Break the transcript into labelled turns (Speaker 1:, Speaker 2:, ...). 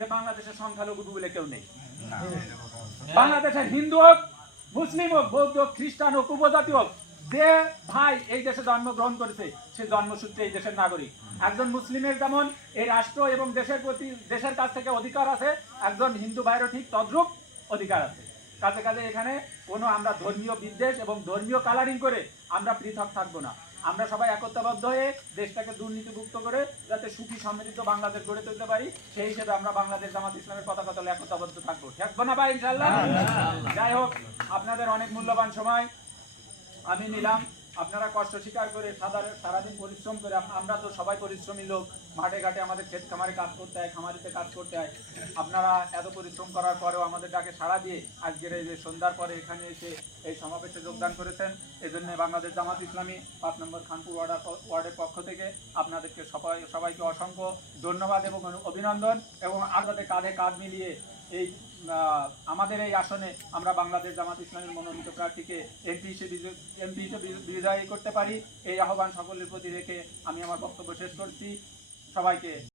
Speaker 1: যে বাংলাদেশের সংখ্যালঘু বলে কেউ নেই। বাংলাদেশের হিন্দু হোক মুসলিম হোক বৌদ্ধ হোক খ্রিস্টান হোক উপজাতি হোক যে ভাই এই দেশে জন্মগ্রহণ করেছে সে জন্মসূত্রে এই দেশের নাগরিক। একজন মুসলিমের যেমন এই রাষ্ট্র এবং দেশের প্রতি দেশের কাছ থেকে অধিকার আছে একজন হিন্দু ভাইয়েরও ঠিক তদ্রুপ অধিকার আছে। কাছে কাছে এখানে কোনো আমরা ধর্মীয় বিদ্বেষ এবং ধর্মীয় কালারিং করে আমরা পৃথক থাকব না। আমরা সবাই একতাবদ্ধ হয়ে দেশটাকে দুর্নীতিমুক্ত করে যাতে সুখী সমৃদ্ধ বাংলাদেশ গড়ে তুলতে পারি সেই হিসেবে আমরা বাংলাদেশ জামাত ইসলামের পতাকা তলে একতাবদ্ধ থাকব। থাকব না ভাই ইনশাল্লাহ যাই হোক আপনাদের অনেক মূল্যবান সময় আমি নিলাম। আপনারা কষ্ট স্বীকার করে সাধারণ সারাদিন পরিশ্রম করে আমরা তো সবাই পরিশ্রমী লোক। মাঠে ঘাটে আমাদের ক্ষেত খামারে কাজ করতে হয়, খামারিতে কাজ করতে হয়। আপনারা এত পরিশ্রম করার পরেও আমাদের ডাকে সাড়া দিয়ে আজকের এই যে সন্ধ্যার পরে এখানে এসে এই সমাবেশে যোগদান করেছেন। এই জন্য বাংলাদেশ জামাত ইসলামী পাঁচ নম্বর খানপুর ওয়ার্ডার ওয়ার্ডের পক্ষ থেকে আপনাদেরকে সবাই সবাইকে অসংখ্য ধন্যবাদ এবং অভিনন্দন এবং আপনাদের কাঁধে কাঁধ মিলিয়ে এই আমাদের এই আসনে আমরা বাংলাদেশ জামাত ইসলামের মনোনীত প্রার্থীকে এমপি হিসেবে এমপি হিসেবে বিদায়ী করতে পারি। এই আহ্বান সকলের প্রতি রেখে আমি আমার বক্তব্য শেষ করছি। সবাইকে